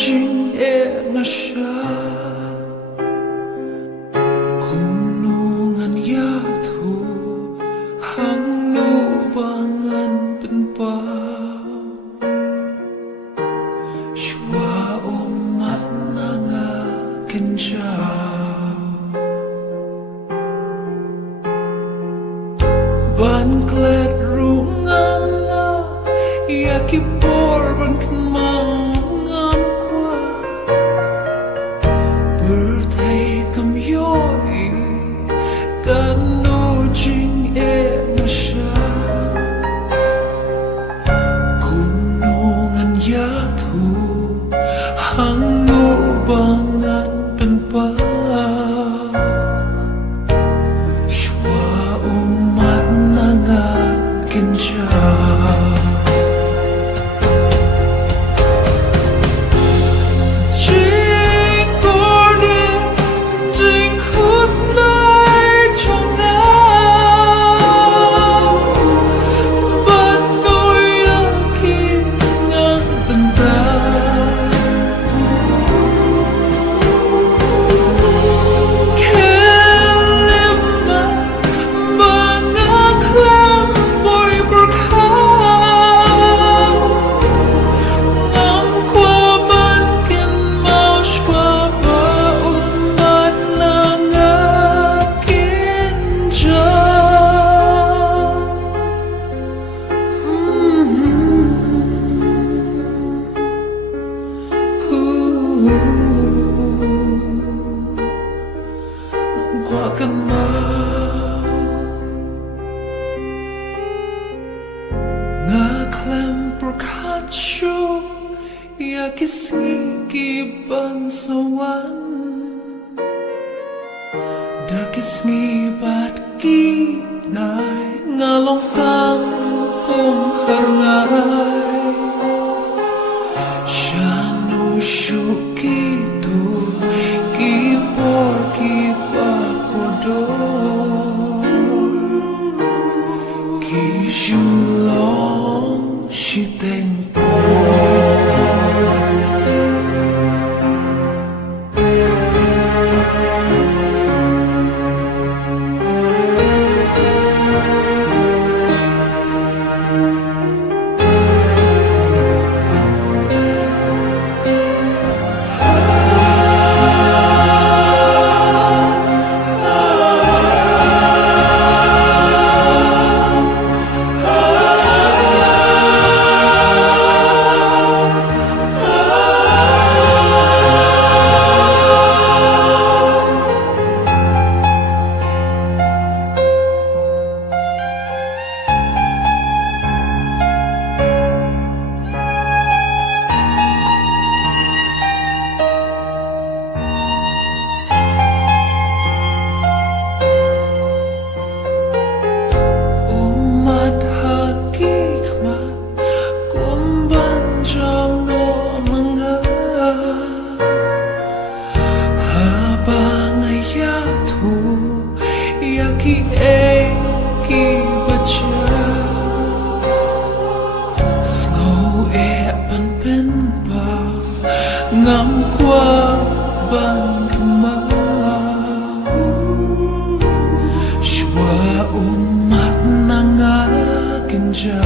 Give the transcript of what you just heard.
jing e nga sha kunungan ya thu hang nu bangan pen pa shwa umat nanga kenja ban klet rungam la yakipor ban kemangam kwa berthai kam yoi kan no jing e nasha kunungan ya thu hang no bangan pen pa shwa umat nanga kenja qua cơn mơ nga klem prakacho yakisngi ban sawan dakisngi bat ki nai nga long tang kong kharngai shanu shuki tu ki por ki khi du long chỉ tên ki e ki bacha snow e ban pen ba ngam qua ban ma shwa umat nanga kenja